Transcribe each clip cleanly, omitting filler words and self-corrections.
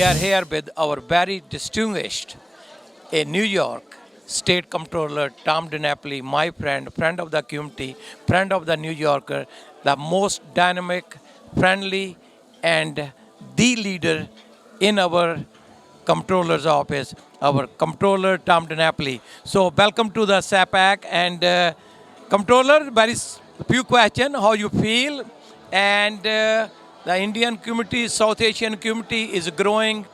We are here with our very distinguished in New York State Comptroller Tom DiNapoli, my friend of the community, friend of the New Yorker, the most dynamic, friendly, and the leader in our Comptroller's office, our Comptroller Tom DiNapoli. So welcome to the SAPAC, and Comptroller, very few questions, how you feel, and the Indian community, South Asian community is growing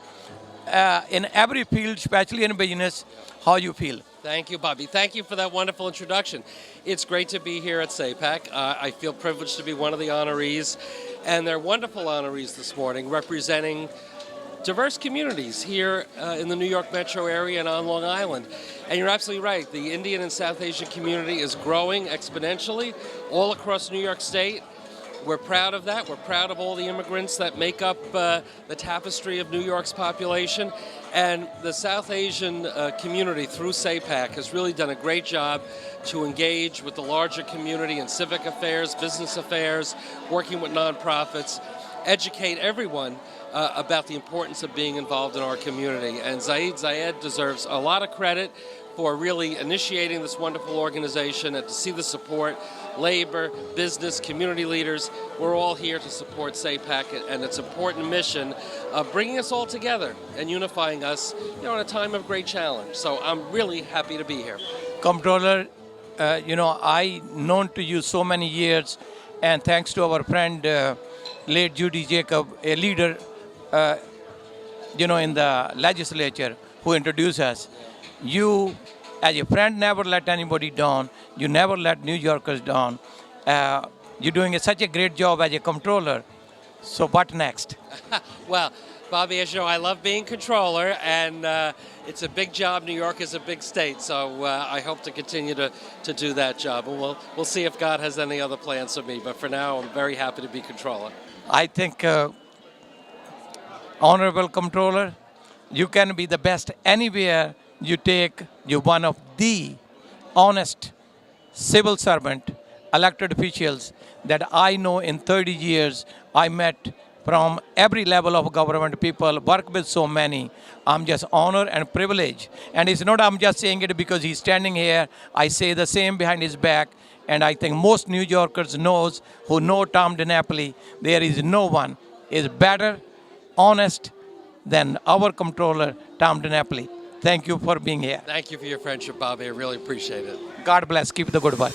in every field, especially in business. How you feel? Thank you, Bobby. Thank you for that wonderful introduction. It's great to be here at SAPAC. I feel privileged to be one of the honorees, and they're wonderful honorees this morning representing diverse communities here in the New York metro area and on Long Island. And you're absolutely right. The Indian and South Asian community is growing exponentially all across New York State. We're proud of that. We're proud of all the immigrants that make up the tapestry of New York's population. And the South Asian community through SAPAC has really done a great job to engage with the larger community in civic affairs, business affairs, working with nonprofits, educate everyone about the importance of being involved in our community. And Zayed deserves a lot of credit for really initiating this wonderful organization, and to see the support, labor, business, community leaders. We're all here to support SAPAC and its important mission of bringing us all together and unifying us, in a time of great challenge. So I'm really happy to be here. Comptroller, I known to you so many years, and thanks to our friend, late Judy Jacob, a leader, in the legislature who introduced us. You, as a friend, never let anybody down. You never let New Yorkers down. You're doing such a great job as a comptroller. So what next? Well, Bobby, as you know, I love being controller, and it's a big job. New York is a big state, so I hope to continue to do that job. And we'll see if God has any other plans for me. But for now, I'm very happy to be controller. I think, Honorable Comptroller, you can be the best anywhere you take. You're one of the honest civil servant, elected officials that I know in 30 years. I met from every level of government people, work with so many. I'm just honored and privileged. And it's not I'm just saying it because he's standing here. I say the same behind his back. And I think most New Yorkers who know Tom DiNapoli, there is no one is better, honest than our comptroller, Tom DiNapoli. Thank you for being here. Thank you for your friendship, Bobby. I really appreciate it. God bless. Keep the good work.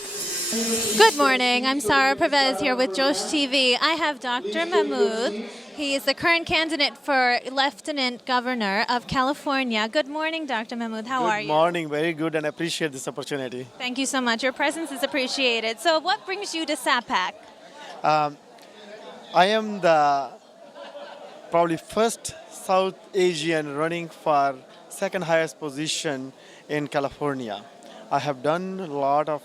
Good morning. I'm Sarah Pervez here with Josh TV. I have Dr. Mahmood. He is the current candidate for Lieutenant Governor of California. Good morning, Dr. Mahmood. How are you? Good morning. Very good, and I appreciate this opportunity. Thank you so much. Your presence is appreciated. So what brings you to SAPAC? I am the probably first South Asian running for second highest position in California. I have done a lot of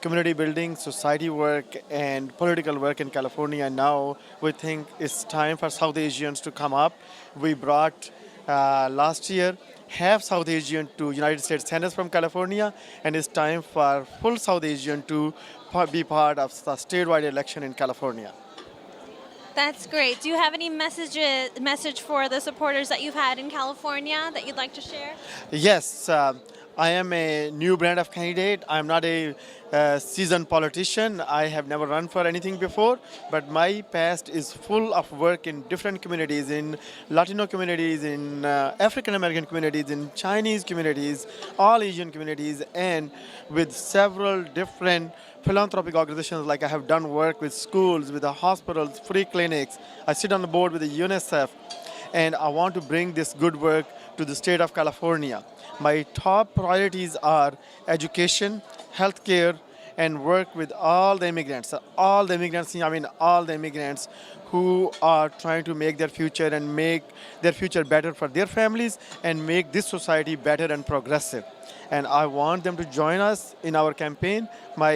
community building, society work, and political work in California. Now we think it's time for South Asians to come up. We brought last year half South Asian to United States Senate from California, and it's time for full South Asian to be part of the statewide election in California. That's great. Do you have any message for the supporters that you've had in California that you'd like to share? Yes, I am a new brand of candidate. I'm not a seasoned politician. I have never run for anything before, but my past is full of work in different communities, in Latino communities, in African American communities, in Chinese communities, all Asian communities, and with several different philanthropic organizations. Like I have done work with schools, with the hospitals, free clinics. I sit on the board with the UNICEF, and I want to bring this good work to the state of California. My top priorities are education, healthcare, and work with all the immigrants. All the immigrants who are trying to make their future and make their future better for their families and make this society better and progressive. And I want them to join us in our campaign. My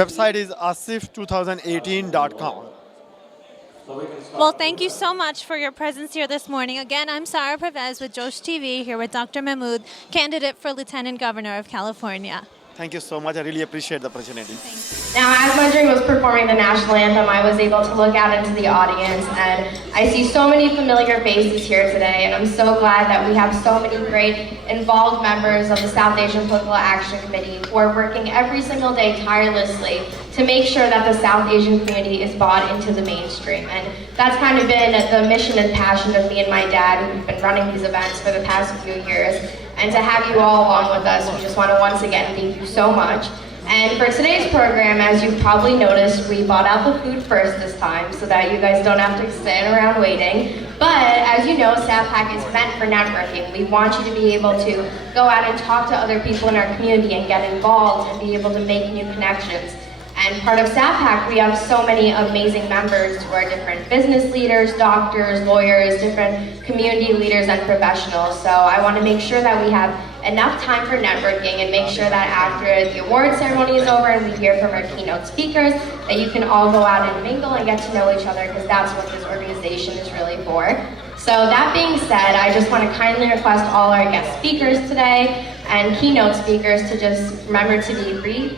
website is asif2018.com. Well, thank you so much for your presence here this morning. Again, I'm Sarah Pervez with Josh TV, here with Dr. Mahmood, candidate for Lieutenant Governor of California. Thank you so much. I really appreciate the opportunity. Now, as my dream was performing the national anthem, I was able to look out into the audience, and I see so many familiar faces here today, and I'm so glad that we have so many great involved members of the South Asian Political Action Committee who are working every single day tirelessly to make sure that the South Asian community is brought into the mainstream. And that's kind of been the mission and passion of me and my dad, who've been running these events for the past few years. And to have you all along with us, we just want to once again thank you so much. And for today's program, as you've probably noticed, we bought out the food first this time so that you guys don't have to stand around waiting. But as you know, SAPAC is meant for networking. We want you to be able to go out and talk to other people in our community and get involved and be able to make new connections. And part of SAPAC, we have so many amazing members who are different business leaders, doctors, lawyers, different community leaders and professionals. So I want to make sure that we have enough time for networking and make sure that after the award ceremony is over and we hear from our keynote speakers, that you can all go out and mingle and get to know each other, because that's what this organization is really for. So that being said, I just want to kindly request all our guest speakers today and keynote speakers to just remember to be brief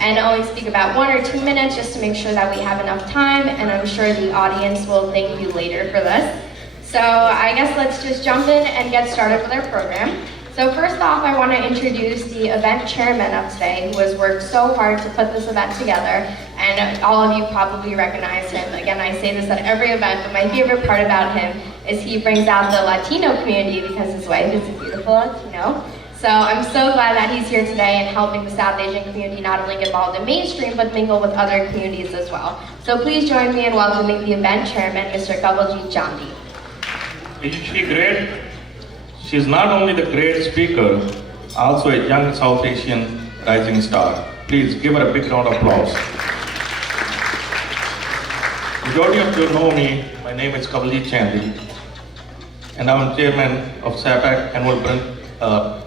and only speak about 1 or 2 minutes, just to make sure that we have enough time, and I'm sure the audience will thank you later for this. So I guess let's just jump in and get started with our program. So first off, I want to introduce the event chairman of today, who has worked so hard to put this event together, and all of you probably recognize him. Again, I say this at every event, but my favorite part about him is he brings out the Latino community, because his wife is a beautiful Latino. So I'm so glad that he's here today and helping the South Asian community not only get involved in mainstream, but mingle with other communities as well. So please join me in welcoming the event chairman, Mr. Kavaljit Chandi. Isn't she great? She's not only the great speaker, also a young South Asian rising star. Please give her a big round of applause. Majority of you know me. My name is Kavaljit Chandi, and I'm chairman of SAPAC Annual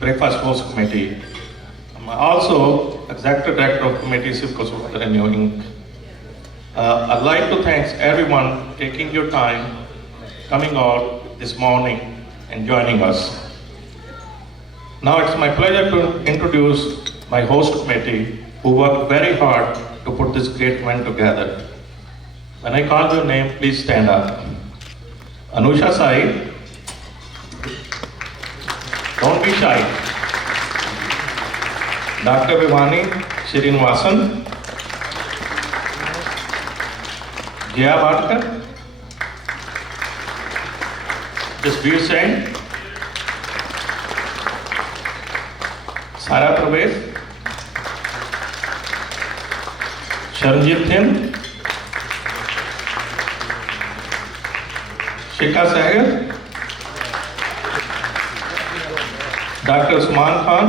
Breakfast Host Committee. I'm also executive director of Committee Civco Renewing. I'd like to thank everyone taking your time, coming out this morning and joining us. Now it's my pleasure to introduce my host committee, who worked very hard to put this great event together. When I call your name, please stand up. Anusha Sai. Don't be shy. Dr. Vivani Srinivasan. Jaya Bhatkar. Jasbir Singh. Sara Pravesh. Sharanjit Thin. Shikha Sahir. Dr. Usman Khan,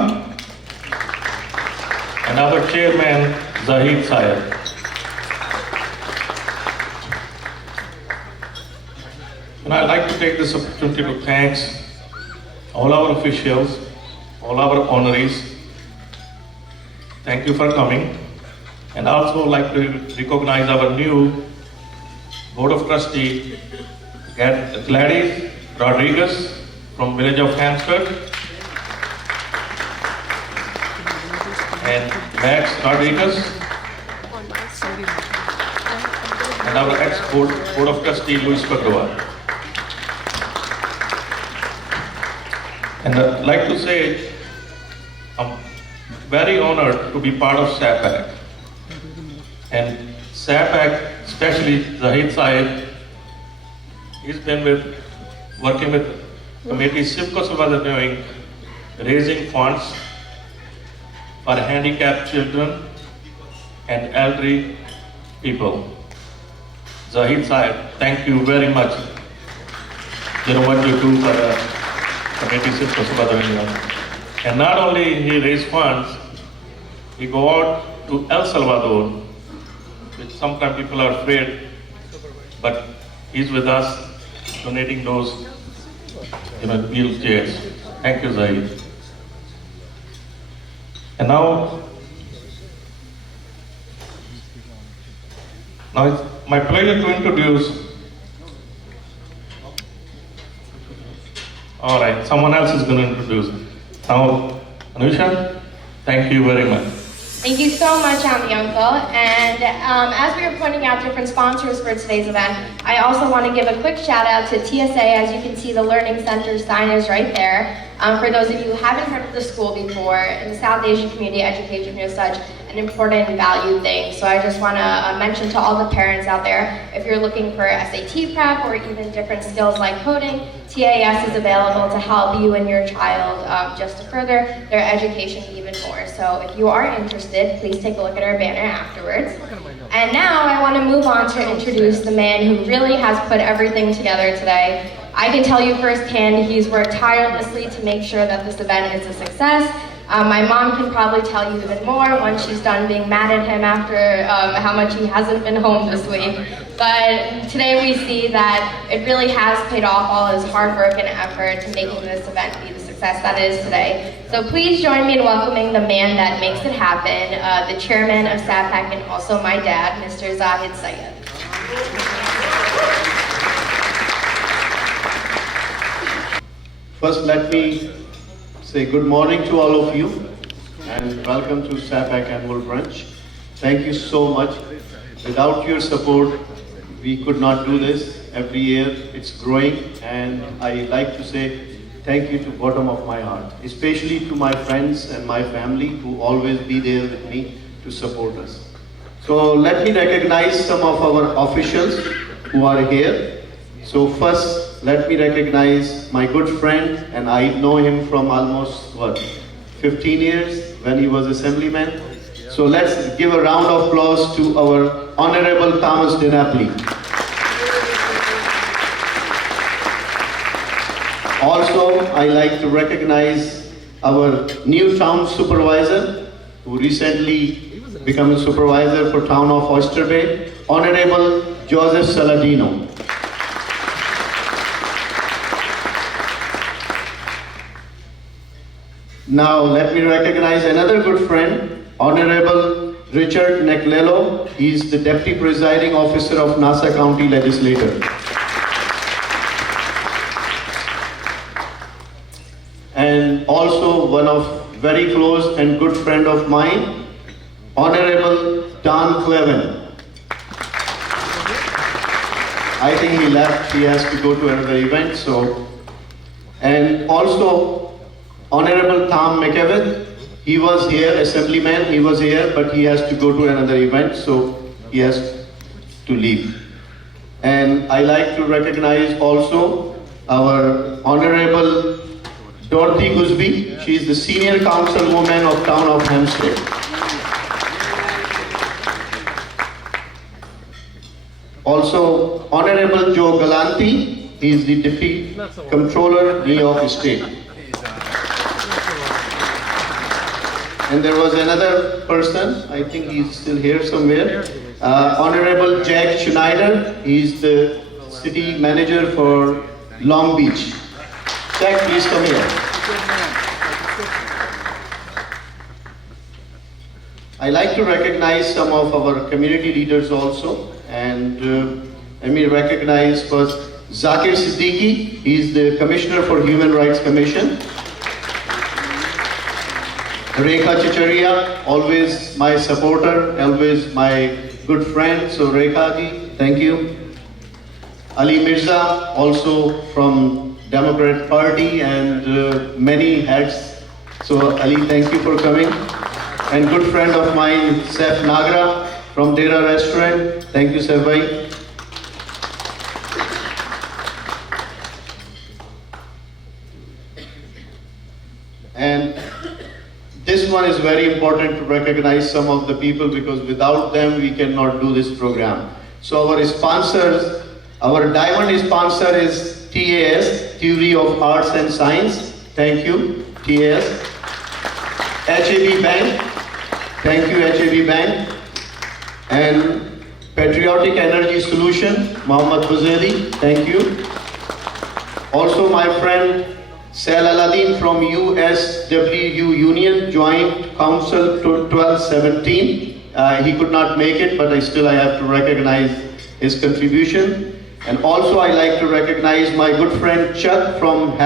and our chairman, Zahid Syed. And I'd like to take this opportunity to thank all our officials, all our honorees. Thank you for coming. And also like to recognize our new Board of Trustees, Gladys Rodriguez from village of Hampstead, and Max Rodriguez, and our ex-Board of Trustees, Luis Padua. And I'd like to say, I'm very honored to be part of SAPAC. And SAPAC, especially Zahid Syed, he's been working with Committee Civco Renewing, raising funds for handicapped children and elderly people. Zahid Syed, thank you very much. You know what you do for Committee Civco Renewing. And not only he raised funds, he go out to El Salvador, which sometimes people are afraid, but he's with us donating those wheelchairs. Thank you, Zahid. And now it's my pleasure to introduce. All right, someone else is going to introduce. Now, Anusha, thank you very much. Thank you so much, Auntie Uncle. And as we are pointing out different sponsors for today's event, I also want to give a quick shout out to TSA. As you can see, the Learning Center sign is right there. For those of you who haven't heard of the school before, in the South Asian community, education is such an important and valued thing. So I just want to mention to all the parents out there, if you're looking for SAT prep or even different skills like coding, TAS is available to help you and your child just to further their education even more. So if you are interested, please take a look at our banner afterwards. And now I want to move on to introduce the man who really has put everything together today. I can tell you firsthand, he's worked tirelessly to make sure that this event is a success. My mom can probably tell you even more once she's done being mad at him after how much he hasn't been home this week. But today we see that it really has paid off all his hard work and effort to making this event be the success that it is today. So please join me in welcoming the man that makes it happen, the chairman of SAPAC and also my dad, Mr. Zahid Syed. First, let me say good morning to all of you and welcome to SAPAC Annual Brunch. Thank you so much. Without your support, we could not do this. Every year it's growing, and I like to say thank you to the bottom of my heart, especially to my friends and my family who always be there with me to support us. So let me recognize some of our officials who are here. So first, let me recognize my good friend, and I know him from almost, 15 years when he was assemblyman. So let's give a round of applause to our Honorable Thomas DiNapoli. Also, I like to recognize our new town supervisor, who recently became a supervisor for town of Oyster Bay, Honorable Joseph Saladino. Now let me recognize another good friend, Honorable Richard Neclello. He is the Deputy Presiding Officer of Nassau County Legislature. And also one of very close and good friend of mine, Honorable Don Clevin. I think he left, he has to go to another event, so. And also Honorable Tom McEvitt, he was here, assemblyman, he was here, but he has to go to another event, so he has to leave. And I like to recognize also our Honorable Dorothy Gusby. She is the senior councilwoman of town of Hampstead. Also, Honorable Joe Galanti, he is the Deputy Comptroller, New York State. And there was another person, I think he's still here somewhere, Honorable Jack Schneider. He's the city manager for Long Beach. Jack, please come here. I like to recognize some of our community leaders also, and let me recognize first Zakir Siddiqui. He's the Commissioner for Human Rights Commission. Rekha Chicharia, always my supporter, always my good friend. So Rekha ji, thank you. Ali Mirza, also from Democrat Party, and many hats. So Ali, thank you for coming. And good friend of mine, Seth Nagra from Dera Restaurant. Thank you, Seth bhai. And this one is very important to recognize some of the people, because without them we cannot do this program. So our sponsors, our diamond sponsor is TAS, Theory of Arts and Science. Thank you, TAS. HAB Bank. Thank you, HAB Bank. And Patriotic Energy Solution, Mohammad Fuzeli. Thank you. Also my friend Sal Aladdin from USWU Union, Joint Council 1217. He could not make it, but I have to recognize his contribution. And also I like to recognize my good friend Chuck from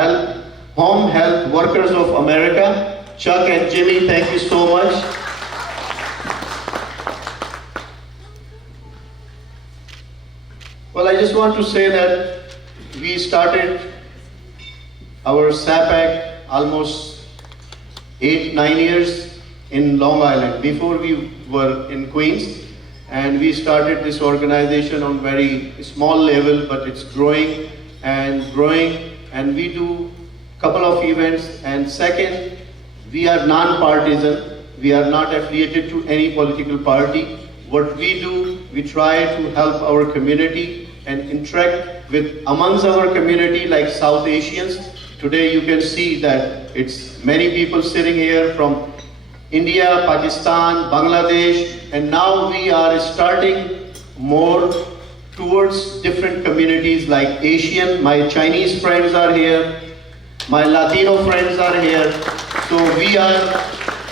Home Health Workers of America. Chuck and Jimmy, thank you so much. Well, I just want to say that we started our SAPAC almost 8-9 years in Long Island. Before we were in Queens, and we started this organization on very small level, but it's growing, and we do a couple of events. And second, we are non-partisan. We are not affiliated to any political party. What we do, we try to help our community and interact with amongst our community like South Asians. Today you can see that it's many people sitting here from India, Pakistan, Bangladesh, and now we are starting more towards different communities like Asian. My Chinese friends are here, my Latino friends are here. So we are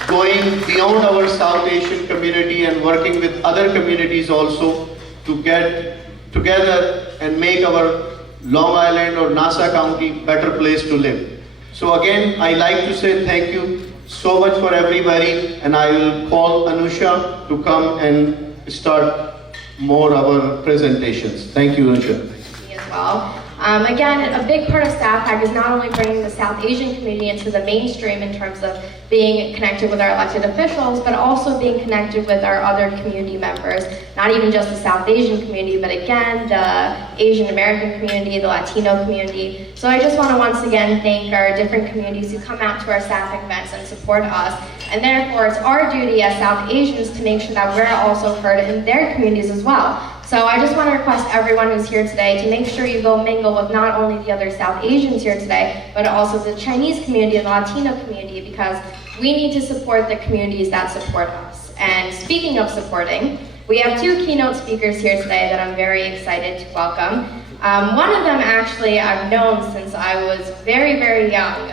going beyond our South Asian community and working with other communities also to get together and make our Long Island or Nassau County better place to live. So again, I like to say thank you so much for everybody, and I will call Anusha to come and start more our presentations. Thank you, Anusha. Me as well. Again, a big part of SAPAC is not only bringing the South Asian community into the mainstream in terms of being connected with our elected officials, but also being connected with our other community members, not even just the South Asian community, but again, the Asian American community, the Latino community. So I just want to once again thank our different communities who come out to our SAPAC events and support us. And therefore, it's our duty as South Asians to make sure that we're also heard in their communities as well. So I just want to request everyone who's here today to make sure you go mingle with not only the other South Asians here today, but also the Chinese community and the Latino community, because we need to support the communities that support us. And speaking of supporting, we have two keynote speakers here today that I'm very excited to welcome. One of them actually I've known since I was very, very young.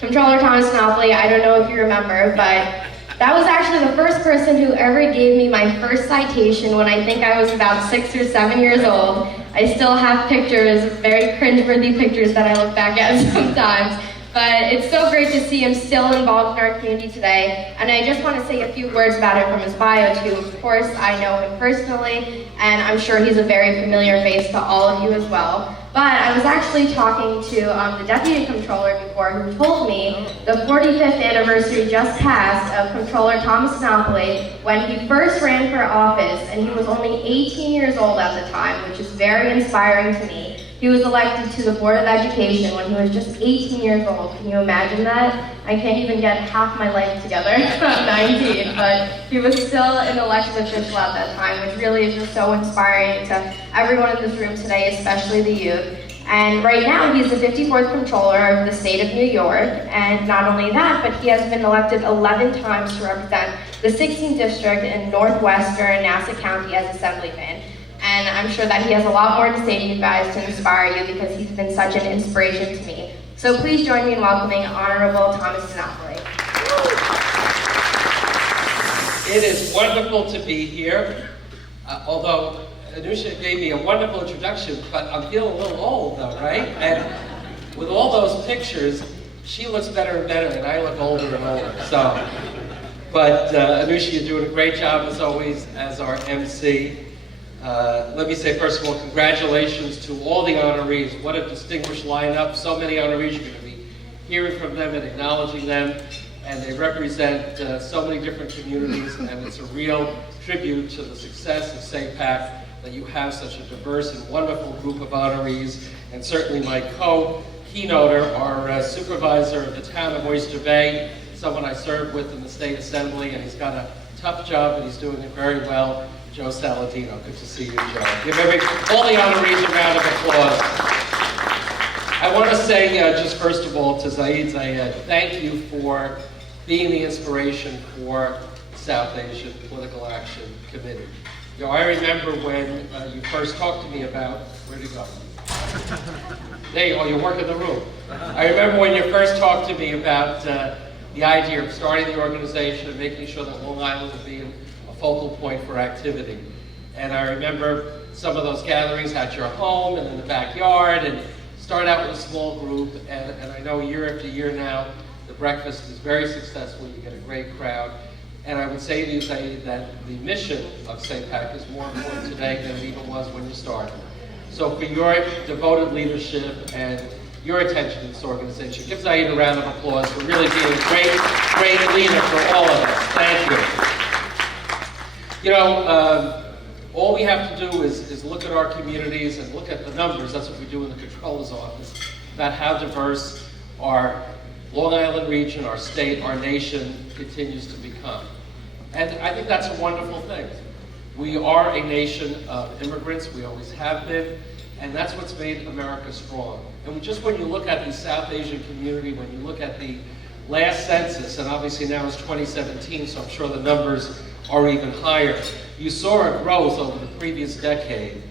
Comptroller Thomas Napoli, I don't know if you remember, but that was actually the first person who ever gave me my first citation when I think I was about 6 or 7 years old. I still have pictures, very cringeworthy pictures that I look back at sometimes. But it's so great to see him still involved in our community today. And I just want to say a few words about him from his bio too. Of course, I know him personally, and I'm sure he's a very familiar face to all of you as well. But I was actually talking to the Deputy Comptroller before, who told me the 45th anniversary just passed of Comptroller Thomas Napoli when he first ran for office, and he was only 18 years old at the time, which is very inspiring to me. He was elected to the Board of Education when he was just 18 years old. Can you imagine that? I can't even get half my life together at 19, but he was still an elected official at that time, which really is just so inspiring to everyone in this room today, especially the youth. And right now, he's the 54th Comptroller of the state of New York, and not only that, but he has been elected 11 times to represent the 16th District in Northwestern Nassau County as Assemblyman. And I'm sure that he has a lot more to say to you guys to inspire you, because he's been such an inspiration to me. So please join me in welcoming Honorable Thomas Napoli. It is wonderful to be here, although Anusha gave me a wonderful introduction, but I'm feeling a little old though, right? And with all those pictures, she looks better and better, and I look older and older. So, but Anusha, you're doing a great job as always as our MC. Let me say, first of all, congratulations to all the honorees. What a distinguished lineup. So many honorees. You're going to be hearing from them and acknowledging them. And they represent so many different communities. And it's a real tribute to the success of SAPAC that you have such a diverse and wonderful group of honorees. And certainly my co-keynoter, our supervisor of the town of Oyster Bay, someone I served with in the State Assembly, and he's got a tough job, but he's doing it very well. Joe Saladino, good to see you, Joe. Give all the honorees a round of applause. I want to say, just first of all, to Zaid Zayed, thank you for being the inspiration for South Asian Political Action Committee. You know, I remember when you first talked to me about, where'd you go? There you go, you work in the room. I remember when you first talked to me about the idea of starting the organization and making sure that Long Island would be a focal point for activity. And I remember some of those gatherings at your home and in the backyard, and start out with a small group, and I know year after year now, The breakfast is very successful. You get a great crowd. And I would say to you, Zaid, that the mission of SAPAC is more important today than it even was when you started. So for your devoted leadership and your attention to this organization, give Zaid a round of applause for really being a great leader for all of us. Thank you. You know, all we have to do is look at our communities and look at the numbers. That's what we do in the Comptroller's office, about how diverse our Long Island region, our state, our nation continues to become. And I think that's a wonderful thing. We are a nation of immigrants, we always have been, and that's what's made America strong. And just when you look at the South Asian community, when you look at the last census, and obviously now it's 2017, so I'm sure the numbers are even higher, you saw a growth over the previous decade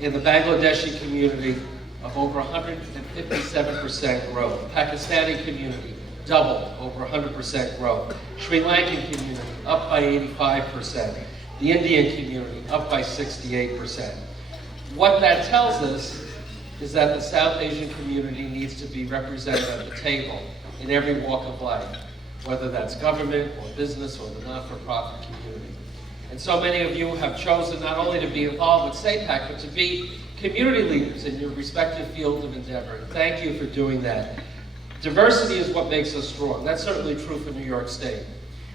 in the Bangladeshi community of over 157% growth. Pakistani community doubled, over 100% growth. Sri Lankan community up by 85%. The Indian community up by 68%. What that tells us is that the South Asian community needs to be represented at the table in every walk of life, whether that's government or business or the not-for-profit community. And so many of you have chosen not only to be involved with SAPAC, but to be community leaders in your respective field of endeavor. Thank you for doing that. Diversity is what makes us strong. That's certainly true for New York State.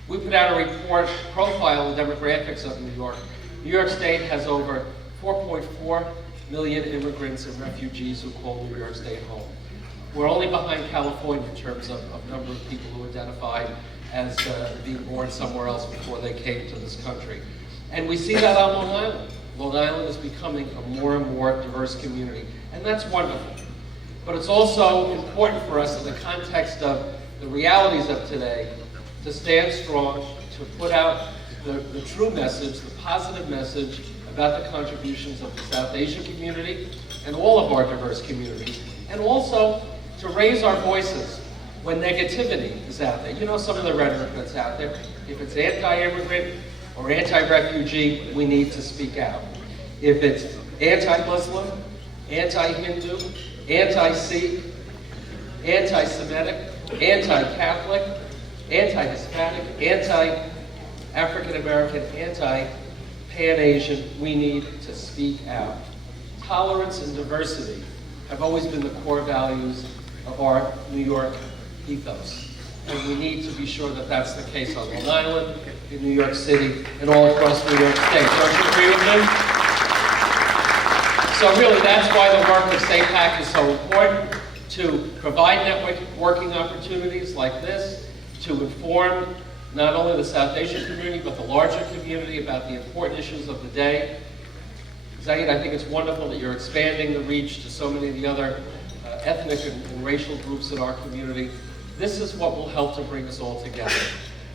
We put out a report profiling the demographics of New York. New York State has over 4.4 million immigrants and refugees who call New York State home. We're only behind California in terms of number of people who identified as being born somewhere else before they came to this country. And we see that on Long Island. Long Island is becoming a more and more diverse community, and that's wonderful. But it's also important for us in the context of the realities of today to stand strong, to put out the true message, the positive message about the contributions of the South Asian community and all of our diverse communities, and also to raise our voices when negativity is out there. You know some of the rhetoric that's out there. If it's anti-immigrant or anti-refugee, we need to speak out. If it's anti-Muslim, anti-Hindu, anti-Sikh, anti-Semitic, anti-Catholic, anti-Hispanic, anti-African-American, anti-Pan-Asian, we need to speak out. Tolerance and diversity have always been the core values of our New York ethos. And we need to be sure that that's the case on Long Island, in New York City, and all across New York State. Don't you agree with me? So really, that's why the work of SAPAC is so important, to provide networking opportunities like this, to inform not only the South Asian community, but the larger community about the important issues of the day. Zaid, I think it's wonderful that you're expanding the reach to so many of the other ethnic and racial groups in our community. This is what will help to bring us all together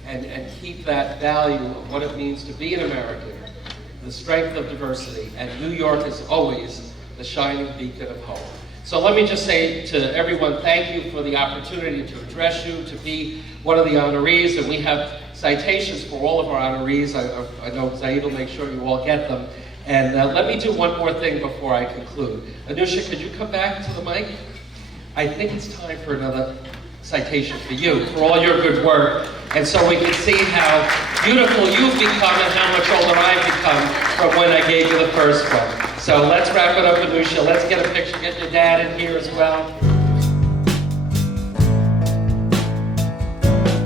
and keep that value of what it means to be an American, the strength of diversity, and New York is always the shining beacon of hope. So let me just say to everyone, thank you for the opportunity to address you, to be one of the honorees, and we have citations for all of our honorees. I know Zaid will make sure you all get them. And let me do one more thing before I conclude. Anusha, could you come back to the mic? I think it's time for another citation for you, for all your good work, and so we can see how beautiful you've become and how much older I've become from when I gave you the first one. So let's wrap it up, Anusha. Let's get a picture, get your dad in here as well.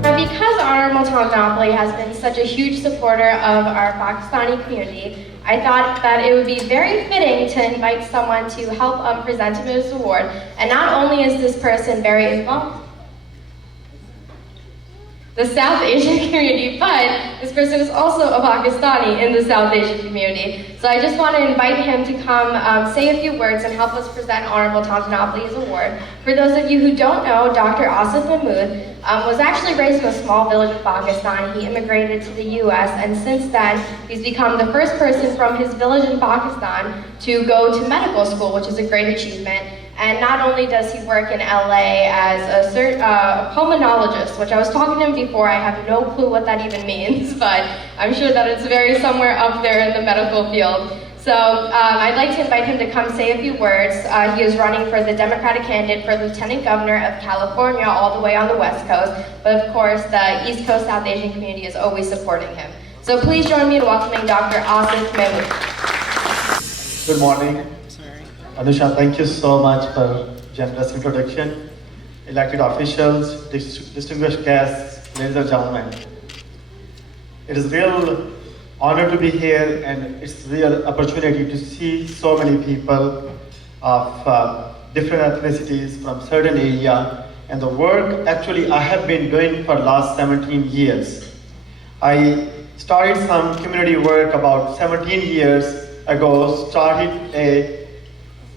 Because Honorable Monopoly has been such a huge supporter of our Pakistani community, I thought that it would be very fitting to invite someone to help present him this award. And not only is this person very involved the South Asian community, but this person is also a Pakistani in the South Asian community. So I just want to invite him to come say a few words and help us present Honorable Monopoly's award. For those of you who don't know, Dr. Asif Mahmood was actually raised in a small village in Pakistan. He immigrated to the US, and since then, he's become the first person from his village in Pakistan to go to medical school, which is a great achievement. And not only does he work in LA as a pulmonologist, which I was talking to him before, I have no clue what that even means, but I'm sure that it's very somewhere up there in the medical field. So I'd like to invite him to come say a few words. He is running for the Democratic candidate for Lieutenant Governor of California, all the way on the West Coast. But of course, the East Coast South Asian community is always supporting him. So please join me in welcoming Dr. Asif Mahmood. Good morning. Anusha, thank you so much for generous introduction. Elected officials, distinguished guests, ladies and gentlemen. It is a real honor to be here, and it's a real opportunity to see so many people of different ethnicities from certain area, and the work actually I have been doing for the last 17 years. I started some community work about 17 years ago, started a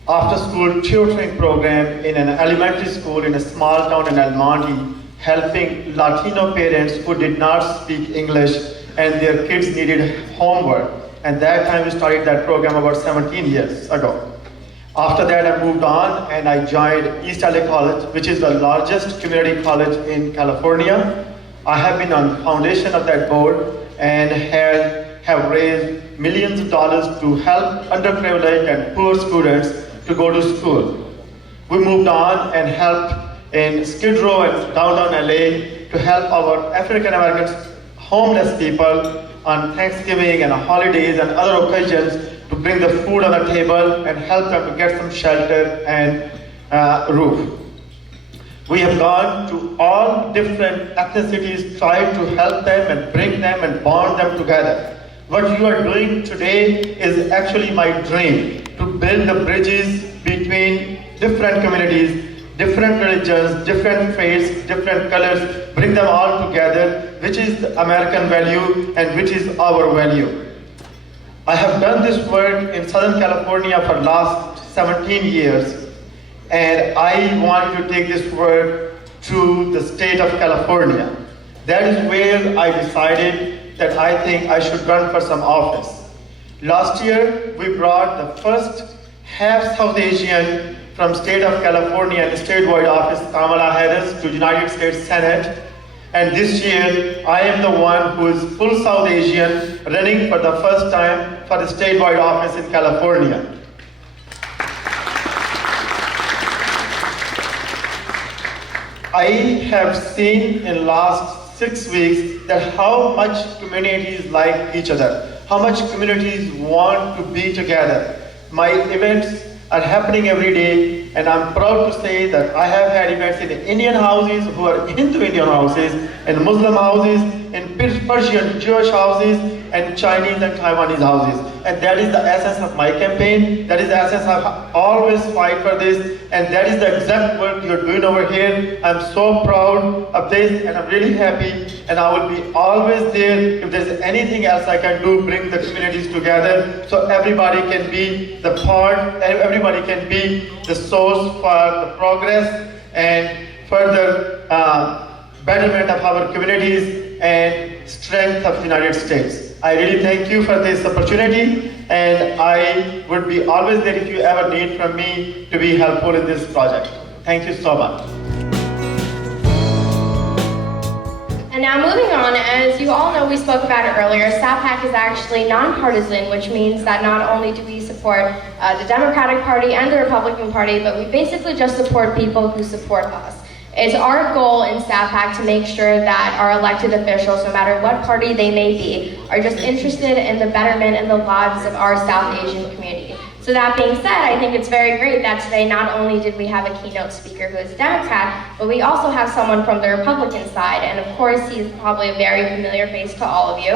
after-school tutoring program in an elementary school in a small town in El Monte, helping Latino parents who did not speak English and their kids needed homework. And that time we started that program about 17 years ago. After that I moved on and I joined East LA College, which is the largest community college in California. I have been on the foundation of that board and have raised millions of dollars to help underprivileged and poor students to go to school. We moved on and helped in Skid Row and downtown LA to help our African Americans, homeless people on Thanksgiving and holidays and other occasions to bring the food on the table and help them to get some shelter and roof. We have gone to all different ethnicities, tried to help them and bring them and bond them together. What you are doing today is actually my dream, to build the bridges between different communities, different religions, different faiths, different colors, bring them all together, which is the American value and which is our value. I have done this work in Southern California for the last 17 years, and I want to take this work to the state of California. That is where I decided that I think I should run for some office. Last year, we brought the first half South Asian from state of California and statewide office, Kamala Harris, to United States Senate. And this year, I am the one who is full South Asian, running for the first time for the statewide office in California. I have seen in last 6 weeks that how much communities like each other, how much communities want to be together. My events are happening every day, and I'm proud to say that I have had events in Indian houses who are into Indian houses, and Muslim houses, and Persian Jewish houses, and Chinese and Taiwanese houses. And that is the essence of my campaign. That is the essence I always fight for this, and that is the exact work you're doing over here. I'm so proud of this, and I'm really happy, and I will be always there if there's anything else I can do, bring the communities together so everybody can be the part, everybody can be the source for the progress and further betterment of our communities and strength of the United States. I really thank you for this opportunity, and I would be always there if you ever need from me to be helpful in this project. Thank you so much. And now moving on, as you all know, we spoke about it earlier, SAPAC is actually nonpartisan, which means that not only do we support the Democratic Party and the Republican Party, but we basically just support people who support us. It's our goal in SAPAC to make sure that our elected officials, no matter what party they may be, are just interested in the betterment and the lives of our South Asian community. So that being said, I think it's very great that today not only did we have a keynote speaker who is a Democrat, but we also have someone from the Republican side, and of course he's probably a very familiar face to all of you.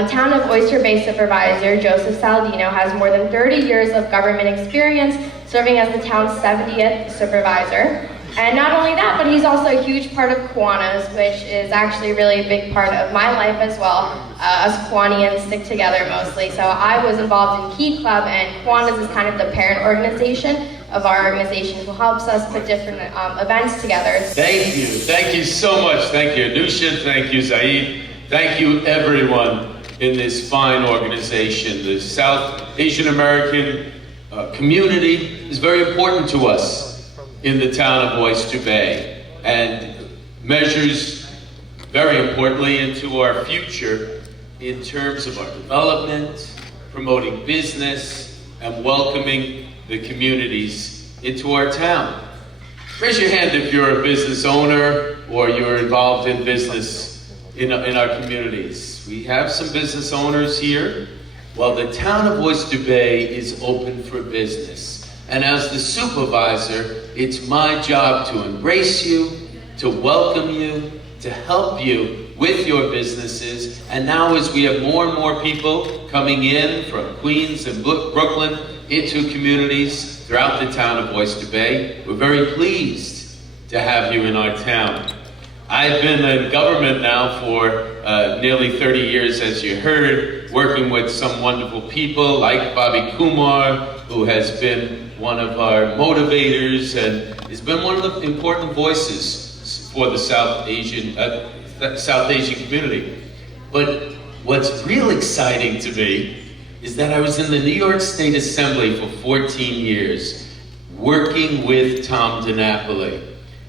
The Town of Oyster Bay Supervisor, Joseph Saladino, has more than 30 years of government experience serving as the town's 70th supervisor. And not only that, but he's also a huge part of Kiwanis, which is actually really a big part of my life as well. Us Kiwanians stick together mostly. So I was involved in Key Club, and Kiwanis is kind of the parent organization of our organization who helps us put different events together. Thank you so much. Thank you, Anusha. Thank you, Zaid. Thank you, everyone in this fine organization. The South Asian American community is very important to us in the town of Oyster Bay, and measures very importantly into our future in terms of our development, promoting business, and welcoming the communities into our town. Raise your hand if you're a business owner or you're involved in business in our communities. We have some business owners here. Well, the town of Oyster Bay is open for business. And as the supervisor, it's my job to embrace you, to welcome you, to help you with your businesses. And now as we have more and more people coming in from Queens and Brooklyn into communities throughout the town of Oyster Bay, we're very pleased to have you in our town. I've been in government now for nearly 30 years, as you heard, working with some wonderful people like Bobby Kumar, who has been one of our motivators and has been one of the important voices for the South Asian community. But what's real exciting to me is that I was in the New York State Assembly for 14 years, working with Tom DiNapoli.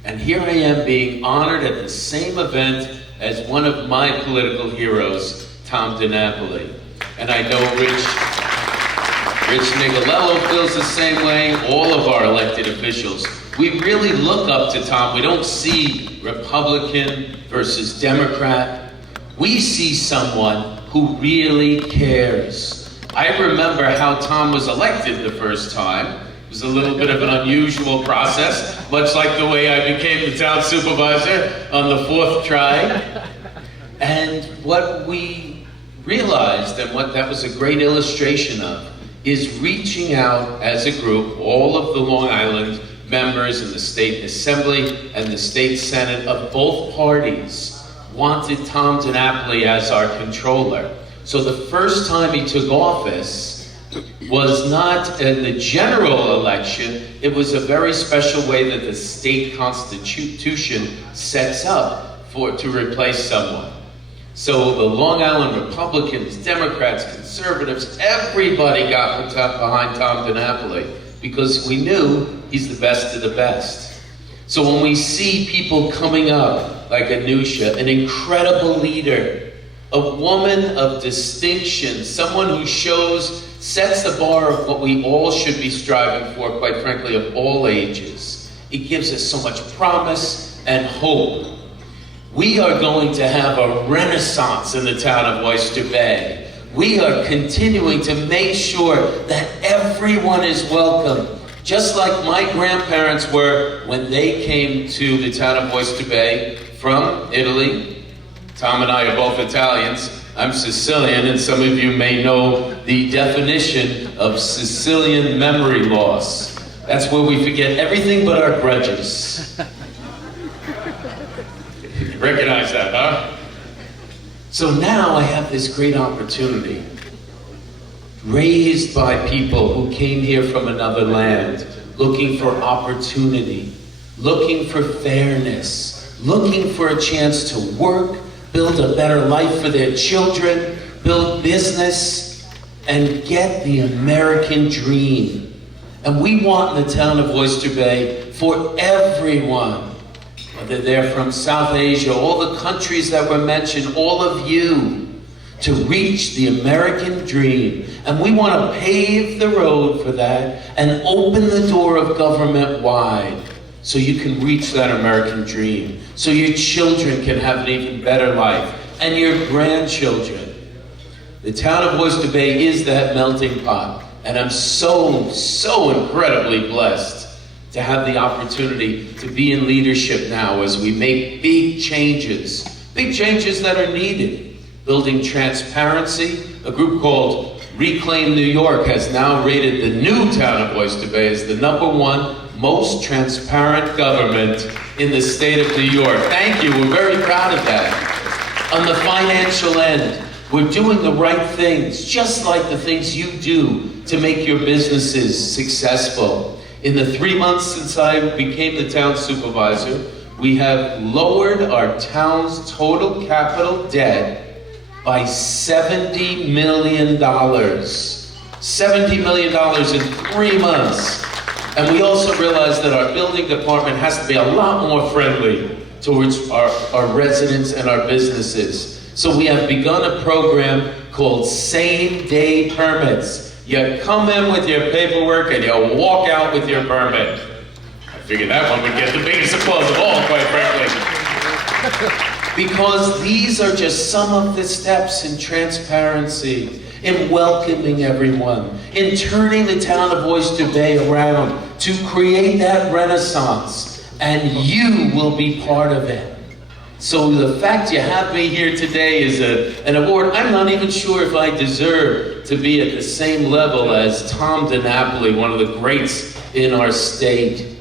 And here I am being honored at the same event as one of my political heroes, Tom DiNapoli. And I know Rich Nicolello feels the same way, all of our elected officials. We really look up to Tom. We don't see Republican versus Democrat. We see someone who really cares. I remember how Tom was elected the first time. It was a little bit of an unusual process, much like the way I became the town supervisor on the 4th try. And what we realized, and what that was a great illustration of, is reaching out as a group, all of the Long Island members in the State Assembly and the State Senate of both parties wanted Tom DiNapoli as our controller. So the first time he took office was not in the general election, it was a very special way that the state constitution sets up to replace someone. So the Long Island Republicans, Democrats, Conservatives, everybody got behind Tom DiNapoli because we knew he's the best of the best. So when we see people coming up like Anusha, an incredible leader, a woman of distinction, someone who sets the bar of what we all should be striving for, quite frankly, of all ages. It gives us so much promise and hope. We are going to have a renaissance in the town of Oyster Bay. We are continuing to make sure that everyone is welcome, just like my grandparents were when they came to the town of Oyster Bay from Italy. Tom and I are both Italians. I'm Sicilian, and some of you may know the definition of Sicilian memory loss. That's where we forget everything but our grudges. You recognize that, huh? So now I have this great opportunity, raised by people who came here from another land, looking for opportunity, looking for fairness, looking for a chance to work, build a better life for their children, build business, and get the American dream. And we want in the town of Oyster Bay for everyone, whether they're from South Asia, all the countries that were mentioned, all of you, to reach the American dream. And we want to pave the road for that and open the door of government wide so you can reach that American dream, so your children can have an even better life, and your grandchildren. The town of Oyster Bay is that melting pot, and I'm so incredibly blessed to have the opportunity to be in leadership now as we make big changes that are needed. Building transparency, a group called Reclaim New York has now rated the new town of Oyster Bay as the #1 most transparent government in the state of New York. Thank you, we're very proud of that. On the financial end, we're doing the right things, just like the things you do to make your businesses successful. In the 3 months since I became the town supervisor, we have lowered our town's total capital debt by $70 million. $70 million in 3 months. And we also realized that our building department has to be a lot more friendly towards our residents and our businesses. So we have begun a program called same-day permits. You come in with your paperwork and you walk out with your permit. I figured that one would get the biggest applause of all, quite frankly. Because these are just some of the steps in transparency, in welcoming everyone, in turning the town of Oyster Bay around to create that renaissance, and you will be part of it. So the fact you have me here today is an award I'm not even sure if I deserve to be at the same level as Tom DiNapoli, one of the greats in our state.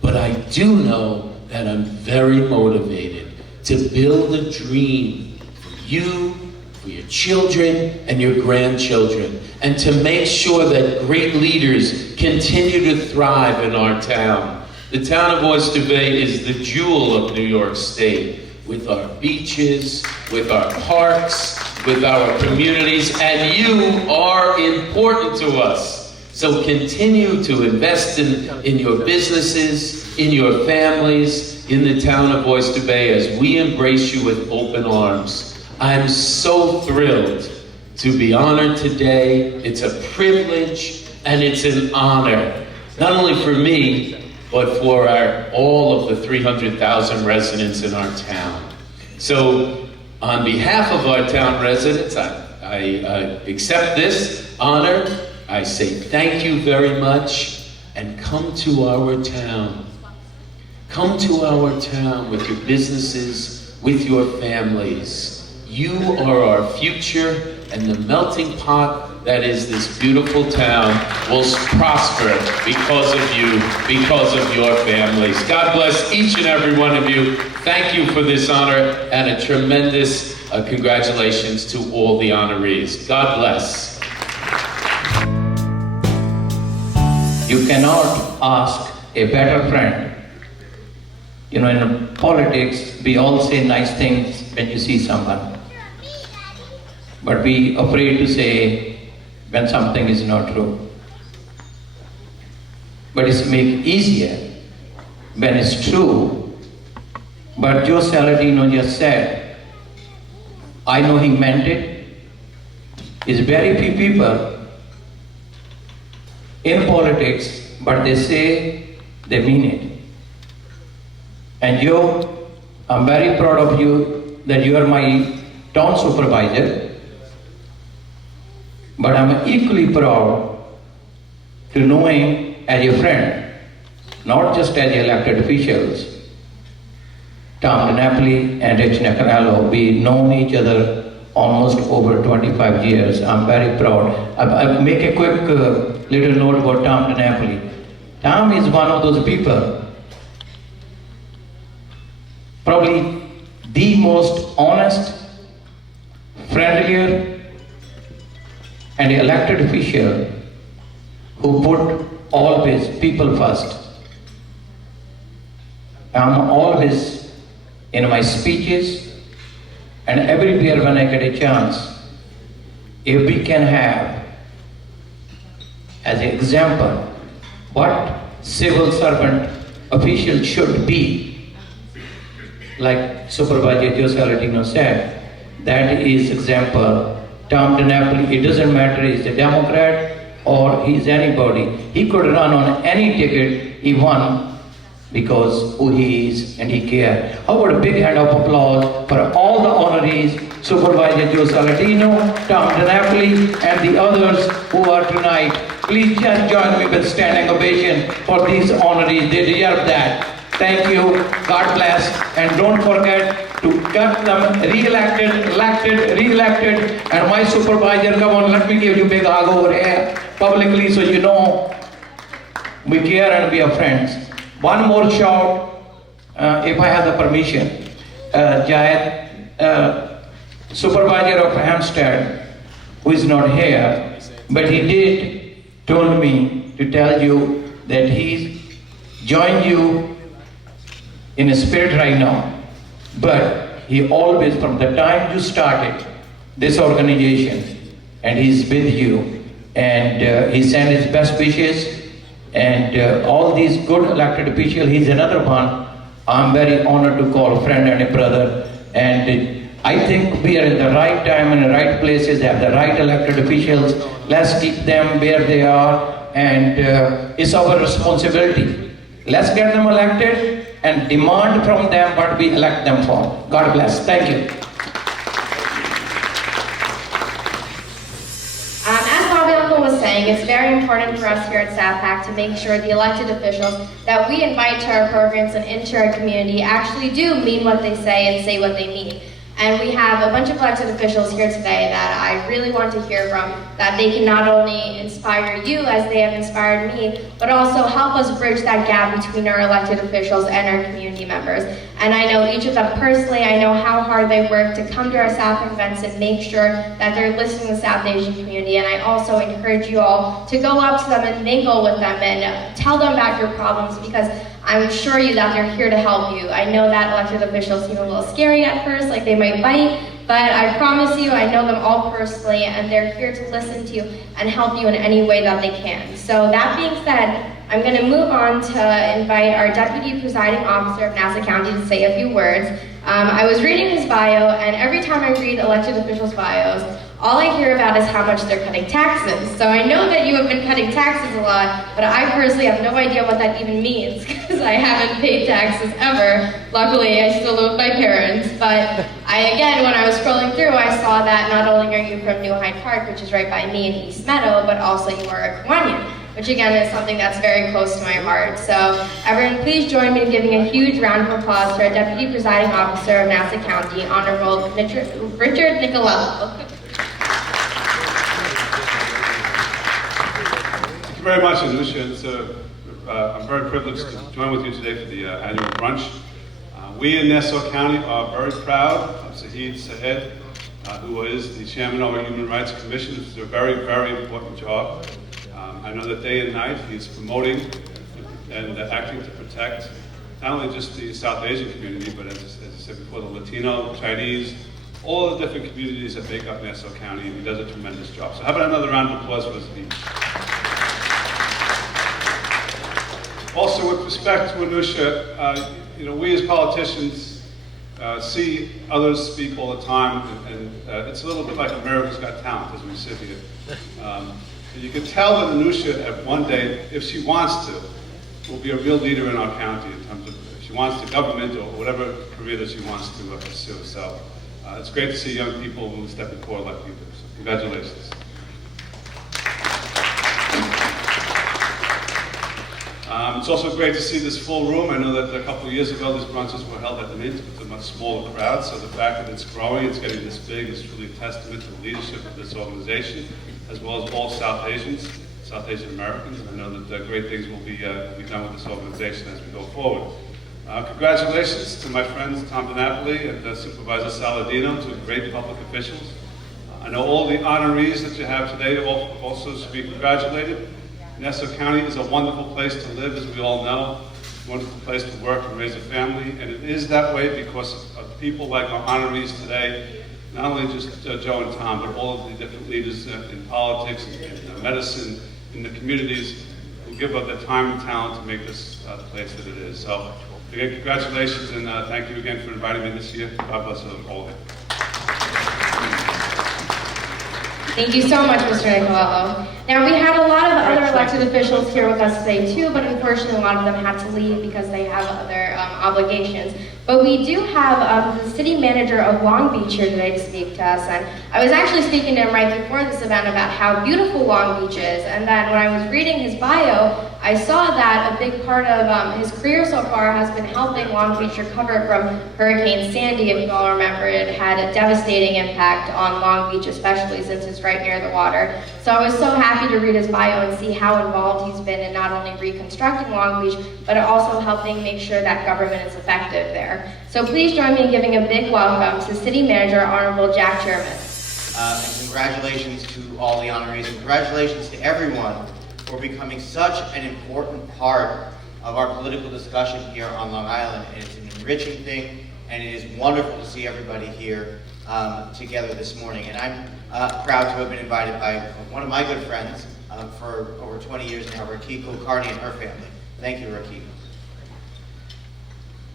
But I do know that I'm very motivated to build a dream for you, for your children and your grandchildren, and to make sure that great leaders continue to thrive in our town. The town of Oyster Bay is the jewel of New York State, with our beaches, with our parks, with our communities, and you are important to us. So continue to invest in your businesses, in your families, in the town of Oyster Bay as we embrace you with open arms. I'm so thrilled to be honored today. It's a privilege and it's an honor, not only for me, but for all of the 300,000 residents in our town. So on behalf of our town residents, I accept this honor. I say thank you very much, and come to our town. Come to our town with your businesses, with your families. You are our future, and the melting pot that is this beautiful town will prosper because of you, because of your families. God bless each and every one of you. Thank you for this honor, and a tremendous congratulations to all the honorees. God bless. You cannot ask a better friend. You know, in politics, we all say nice things when you see someone. But we are afraid to say when something is not true. But it's made easier when it's true. But Joe Saladino just said, I know he meant it. It's very few people in politics, but they say they mean it. And Joe, I'm very proud of you that you are my town supervisor. But I'm equally proud to knowing as a friend, not just as elected officials. Tom DiNapoli and Rich Nacarello, we know each other almost over 25 years. I'm very proud. I'll make a quick little note about Tom DiNapoli. Tom is one of those people, probably the most honest, friendlier, and elected official who put always people first. I'm always in my speeches and everywhere when I get a chance, if we can have as an example what civil servant official should be, like Supervisor Joe Saladino said, that is example. Tom DiNapoli, it doesn't matter he's a Democrat or he's anybody. He could run on any ticket he won because who he is and he cares. How about a big hand of applause for all the honorees, Supervisor Joe Saladino, Tom DiNapoli, and the others who are tonight. Please just join me with standing ovation for these honorees. They deserve that. Thank you, God bless, and don't forget to get them re-elected, elected, re-elected, and my supervisor, come on, let me give you a big hug over here, publicly, so you know we care and we are friends. One more shout, if I have the permission. Jayed, supervisor of Hampstead, who is not here, but he did told me to tell you that he joined you in a spirit right now, but he always, from the time you started this organization, and he's with you, and he sent his best wishes, and all these good elected officials, he's another one I'm very honored to call friend and a brother, and I think we are in the right time and the right places, have the right elected officials. Let's keep them where they are, and it's our responsibility. Let's get them elected and demand from them what we elect them for. God bless. Thank you. As Bobby Uncle was saying, it's very important for us here at SAPAC to make sure the elected officials that we invite to our programs and into our community actually do mean what they say and say what they mean. And we have a bunch of elected officials here today that I really want to hear from, that they can not only inspire you as they have inspired me, but also help us bridge that gap between our elected officials and our community members. And I know each of them personally. I know how hard they work to come to our SAPAC events and make sure that they're listening to the South Asian community. And I also encourage you all to go up to them and mingle with them and tell them about your problems, because I'm sure you that they're here to help you. I know that elected officials seem a little scary at first, like they might bite, but I promise you, I know them all personally, and they're here to listen to you and help you in any way that they can. So that being said, I'm going to move on to invite our Deputy Presiding Officer of Nassau County to say a few words. I was reading his bio, and every time I read elected officials' bios, all I hear about is how much they're cutting taxes. So I know that you have been cutting taxes a lot, but I personally have no idea what that even means, because I haven't paid taxes ever. Luckily, I still live with my parents. But again, when I was scrolling through, I saw that not only are you from New Hyde Park, which is right by me in East Meadow, but also you are a Kiwanian, which again is something that's very close to my heart. So everyone, please join me in giving a huge round of applause to our Deputy Presiding Officer of Nassau County, Honorable Richard Nicolello. Thank you very much, Anusha. I'm very privileged to join with you today for the annual brunch. We in Nassau County are very proud of Zahid Sahed, who is the chairman of our Human Rights Commission. It's a very, very important job. I know that day and night he's promoting and acting to protect not only just the South Asian community, but as I said before, the Latino, Chinese, all the different communities that make up Nassau County, and he does a tremendous job. So how about another round of applause for Zahid? Also, with respect to Anusha, we as politicians see others speak all the time, and it's a little bit like America's Got Talent as we sit here. You can tell that Anusha, one day, if she wants to, will be a real leader in our county in terms of if she wants to government or whatever career that she wants to pursue. So it's great to see young people who step forward like you do. So congratulations. It's also great to see this full room. I know that a couple of years ago, these brunches were held at the Mint with a much smaller crowd, so the fact that it's growing, it's getting this big, is truly a testament to the leadership of this organization, as well as all South Asians, South Asian Americans, and I know that great things will be done with this organization as we go forward. Congratulations to my friends Tom DiNapoli and Supervisor Saladino, two great public officials. I know all the honorees that you have today also should be congratulated. Nassau County is a wonderful place to live, as we all know. It's a wonderful place to work and raise a family, and it is that way because of people like our honorees today, not only just Joe and Tom, but all of the different leaders in politics and medicine, in the communities, who give up their time and talent to make this the place that it is. So, again, congratulations, and thank you again for inviting me this year. God bless all of you. Thank you so much, Mr. Nicolello. Now, we have a lot of other elected officials here with us today, too, but unfortunately, a lot of them had to leave because they have other obligations. But we do have the city manager of Long Beach here today to speak to us. And I was actually speaking to him right before this event about how beautiful Long Beach is. And then when I was reading his bio, I saw that a big part of his career so far has been helping Long Beach recover from Hurricane Sandy. If you all remember, it had a devastating impact on Long Beach, especially since it's right near the water. So I was so happy to read his bio and see how involved he's been in not only reconstructing Long Beach, but also helping make sure that government is effective there. So please join me in giving a big welcome to City Manager Honorable Jack Sherman. And congratulations to all the honorees, and congratulations to everyone for becoming such an important part of our political discussion here on Long Island. And it's an enriching thing, and it is wonderful to see everybody here together this morning. And I'm proud to have been invited by one of my good friends for over 20 years now, Rakiko Carney and her family. Thank you, Rakiko.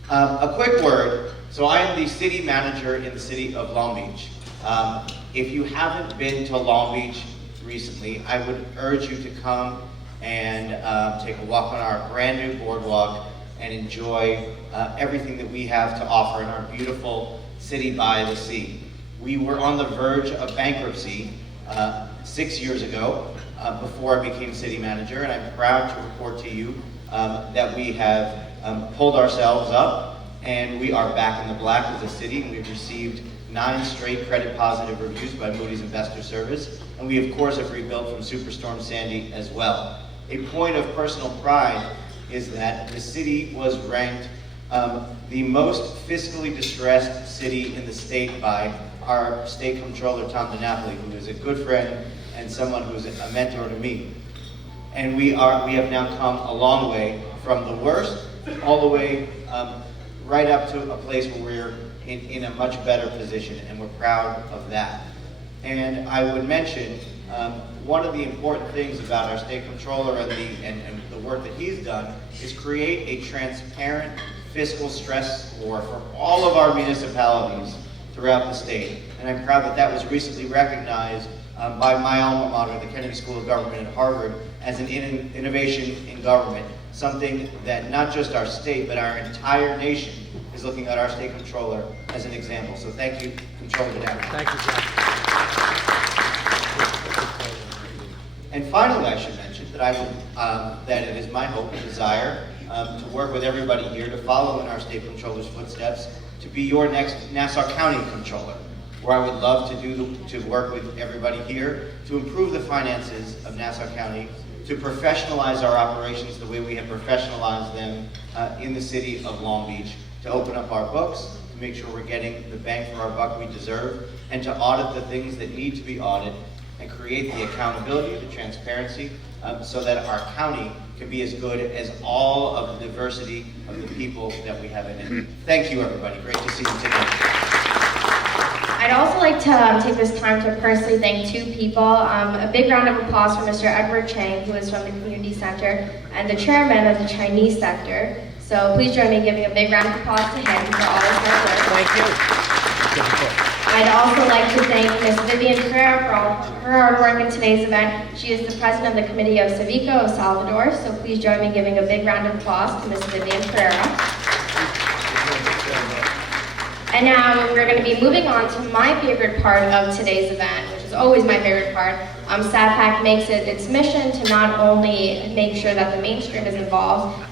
A quick word. So I am the city manager in the city of Long Beach. If you haven't been to Long Beach recently, I would urge you to come and take a walk on our brand new boardwalk and enjoy everything that we have to offer in our beautiful city by the sea. We were on the verge of bankruptcy 6 years ago before I became city manager, and I'm proud to report to you that we have pulled ourselves up and we are back in the black as a city, and we've received 9 straight credit positive reviews by Moody's Investor Service, and we of course have rebuilt from Superstorm Sandy as well. A point of personal pride is that the city was ranked the most fiscally distressed city in the state by our state comptroller, Tom DiNapoli, who is a good friend and someone who's a mentor to me. And we have now come a long way from the worst all the way right up to a place where we're in a much better position, and we're proud of that. And I would mention one of the important things about our state comptroller and the work that he's done is create a transparent fiscal stress score for all of our municipalities throughout the state. And I'm proud that that was recently recognized by my alma mater, the Kennedy School of Government at Harvard, as an innovation in government, something that not just our state, but our entire nation is looking at our state comptroller as an example. So thank you, Comptroller DiNapoli. Thank you, John. And finally, I should mention that that it is my hope and desire to work with everybody here to follow in our state comptroller's footsteps to be your next Nassau County Comptroller, where I would love to work with everybody here to improve the finances of Nassau County, to professionalize our operations the way we have professionalized them in the city of Long Beach, to open up our books, to make sure we're getting the bang for our buck we deserve, and to audit the things that need to be audited, and create the accountability, the transparency, so that our county can be as good as all of the diversity of the people that we have in it. Thank you, everybody. Great to see you today. I'd also like to take this time to personally thank 2 people. A big round of applause for Mr. Edward Chang, who is from the Community Center, and the chairman of the Chinese sector. So please join me in giving a big round of applause to him for all his hard work. Thank you. I'd also like to thank Ms. Vivian Pereira for all her hard work in today's event. She is the president of the Committee of Civico of Salvador, so please join me in giving a big round of applause to Ms. Vivian Pereira. And now we're going to be moving on to my favorite part of today's event, which is always my favorite part. SAPAC makes it its mission to not only make sure that the mainstream is involved,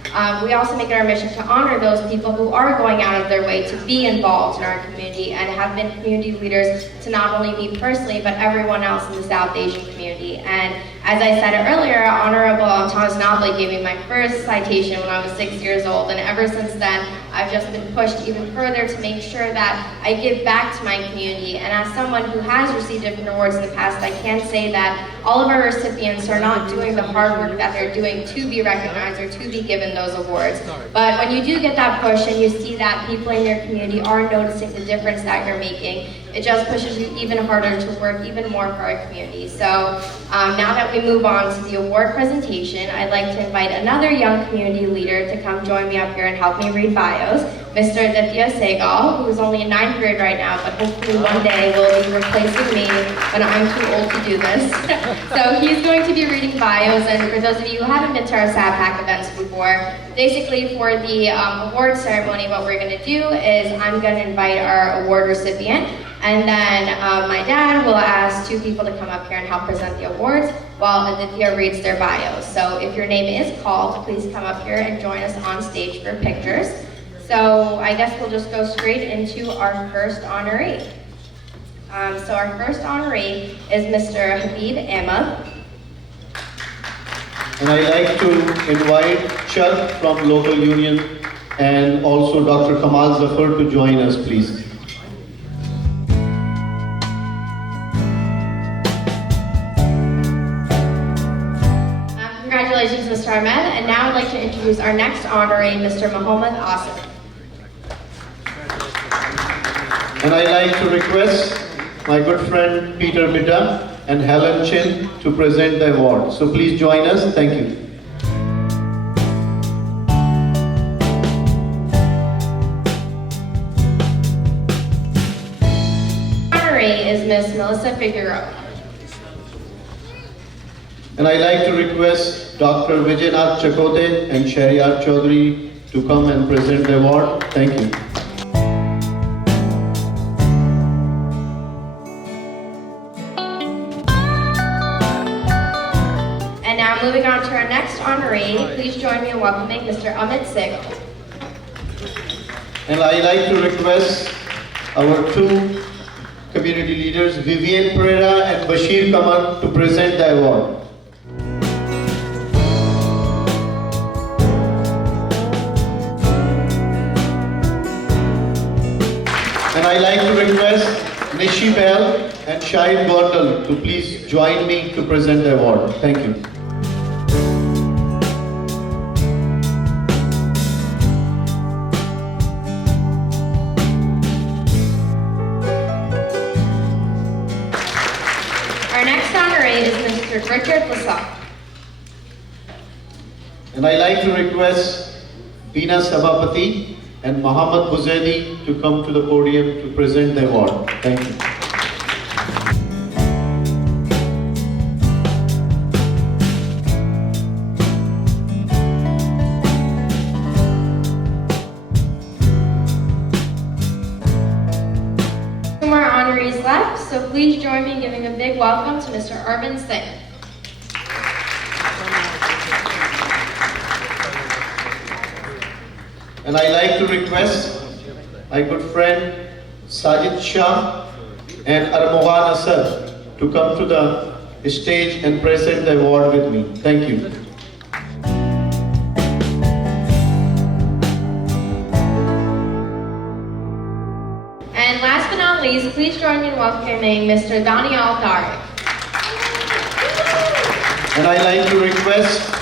we also make it our mission to honor those people who are going out of their way to be involved in our community and have been community leaders to not only me personally, but everyone else in the South Asian community. And as I said earlier, Honorable Thomas Nobley gave me my first citation when I was 6 years old, and ever since then, I've just been pushed even further to make sure that I give back to my community. And as someone who has received different awards in the past, I can say that all of our recipients are not doing the hard work that they're doing to be recognized or to be given those awards. But when you do get that push and you see that people in your community are noticing the difference that you're making, it just pushes you even harder to work even more for our community. So now that we move on to the award presentation, I'd like to invite another young community leader to come join me up here and help me read bios. Mr. Aditya Segal, who is only in 9th grade right now, but hopefully one day will be replacing me when I'm too old to do this. So he's going to be reading bios, and for those of you who haven't been to our SAPAC events before, basically for the award ceremony, what we're going to do is I'm going to invite our award recipient, and then my dad will ask 2 people to come up here and help present the awards while Aditya reads their bios. So if your name is called, please come up here and join us on stage for pictures. So I guess we'll just go straight into our first honoree. So our first honoree is Mr. Habib Ahmed. And I'd like to invite Chuck from local union and also Dr. Kamal Zafar to join us, please. Congratulations, Mr. Ahmed. And now I'd like to introduce our next honoree, Mr. Muhammad Asif. And I'd like to request my good friend Peter Bitta and Helen Chin to present the award. So please join us. Thank you. Miss Melissa Figueroa. And I'd like to request Dr. Vijaynath Chakote and Shariar Chaudhary to come and present the award. Thank you. And now moving on to our next honoree, please join me in welcoming Mr. Amit Sehgal. And I'd like to request our two community leaders, Vivian Pereira and Bashir Kamal, to present the award. And I'd like to request Nishi Bell and Shahid Gondal to please join me to present the award. Thank you. Our next honoree is Mr. Richard Lassalle. And I'd like to request Bina Sabapati and Muhammad Buzaidi to come to the podium to present the award. Thank you. Two more honorees left, so please join me in giving a big welcome to Mr. Arvind Singh. And I'd like to request my good friend Sajid Shah and Armogan Asad to come to the stage and present the award with me. Thank you. And last but not least, please join me in welcoming Mr. Daniel Tariq. And I'd like to request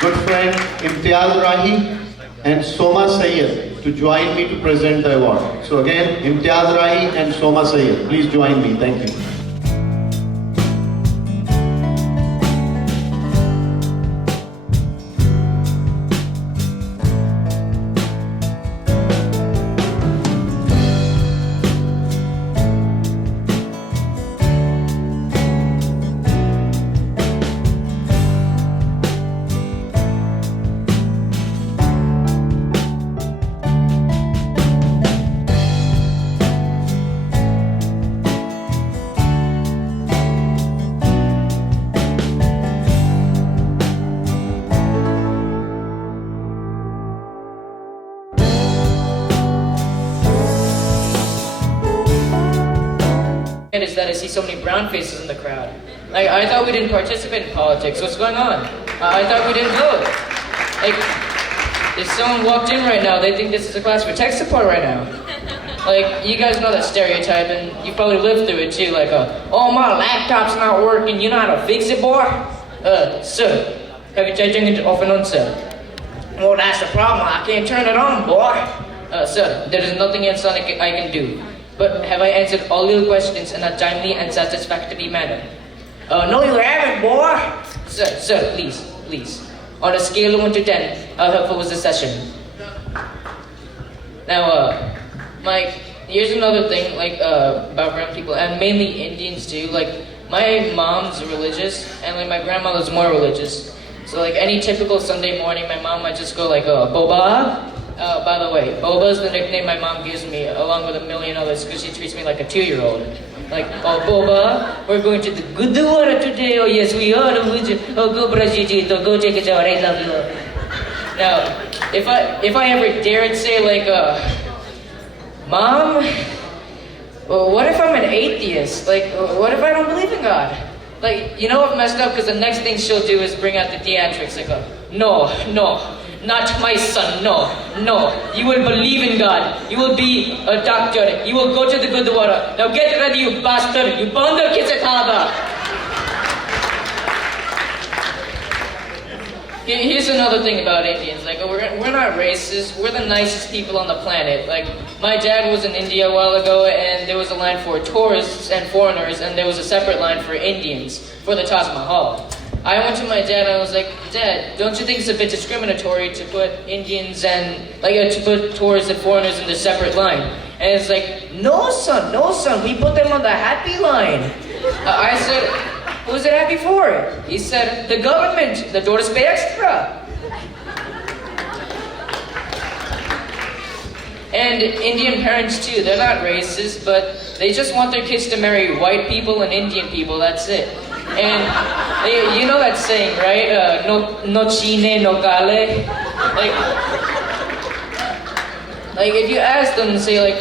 good friend Imtiaz Rahi and Soma Sayyed to join me to present the award. So again, Imtiaz Rahi and Soma Sayyed, please join me. Thank you. Is that I see so many brown faces in the crowd. Like, I thought we didn't participate in politics. What's going on? I thought we didn't vote. Like, if someone walked in right now, they think this is a class for tech support right now. Like, you guys know that stereotype, and you probably lived through it too. Like, oh, my laptop's not working. You know how to fix it, boy? Sir, have you taken it off and on, sir? Well, that's the problem. I can't turn it on, boy. Sir, there is nothing else I can do. But have I answered all your questions in a timely and satisfactory manner? No, you haven't, boy. Sir, please. On a scale of 1 to 10, how helpful was the session? Now, Mike, here's another thing, like, about brown people, and mainly Indians too. Like, my mom's religious, and like my grandmother's more religious. So like any typical Sunday morning, my mom might just go like, Boba? By the way, Boba is the nickname my mom gives me, along with a million others, because she treats me like a 2-year-old. Like, oh, Boba, we're going to the Gurdwara today. Oh, yes, we are. Oh, go Brajijito, go take a shower. I love you. Now, if I ever dared say, like, Mom, what if I'm an atheist? Like, what if I don't believe in God? Like, you know what messed up? Because the next thing she'll do is bring out the theatrics. Like, no. Not my son, no. You will believe in God. You will be a doctor. You will go to the Gurdwara. Now get ready, you bastard. You banda kisataba. Here's another thing about Indians. Like, we're not racist. We're the nicest people on the planet. Like, my dad was in India a while ago, and there was a line for tourists and foreigners, and there was a separate line for Indians for the Taj Mahal. I went to my dad and I was like, Dad, don't you think it's a bit discriminatory to put Indians and, to put tourists and foreigners in the separate line? And it's like, no son, we put them on the happy line. I said, who's it happy for? He said, the government, the daughters pay extra. And Indian parents too, they're not racist, but they just want their kids to marry white people and Indian people, that's it. And you know that saying, right? No chine, no kale. Like if you ask them and say like,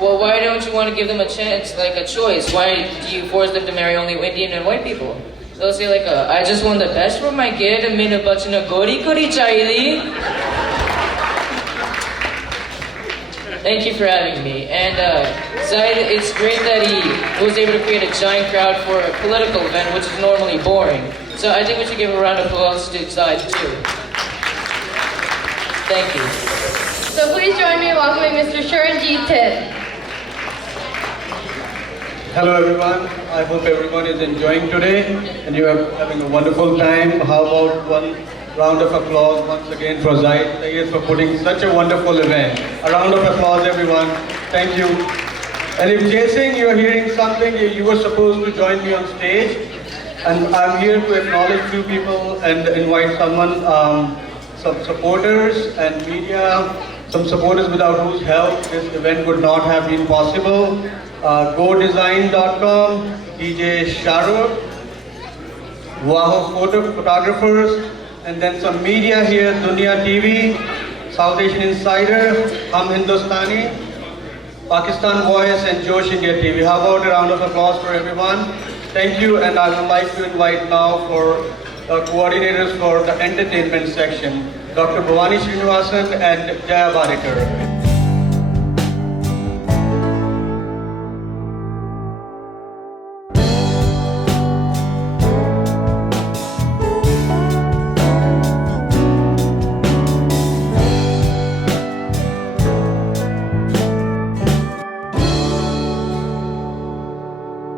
well, why don't you want to give them a chance, like a choice? Why do you force them to marry only Indian and white people? They'll say like, I just want the best for my kid, and main bachna gori kori chahiye. Thank you for having me. And Zaid, it's great that he was able to create a giant crowd for a political event, which is normally boring. So I think we should give a round of applause to Zaid too. Thank you. So please join me in welcoming Mr. Sharanjit Tip. Hello everyone, I hope everyone is enjoying today and you are having a wonderful time. How about one round of applause once again for Zaid for putting such a wonderful event. A round of applause everyone, thank you. And if Jason, you're hearing something, you were supposed to join me on stage, and I'm here to acknowledge few people and invite someone, some supporters and media, some supporters without whose help this event would not have been possible. GoDesign.com, DJ Shahrukh, Wahoo photographers, and then some media here, Dunia TV, South Asian Insider, Hum Hindustani, Pakistan Voice, and Josh India TV. How about a round of applause for everyone? Thank you, and I would like to invite now for the coordinators for the entertainment section, Dr. Bhavani Srinivasan and Jaya Barikar.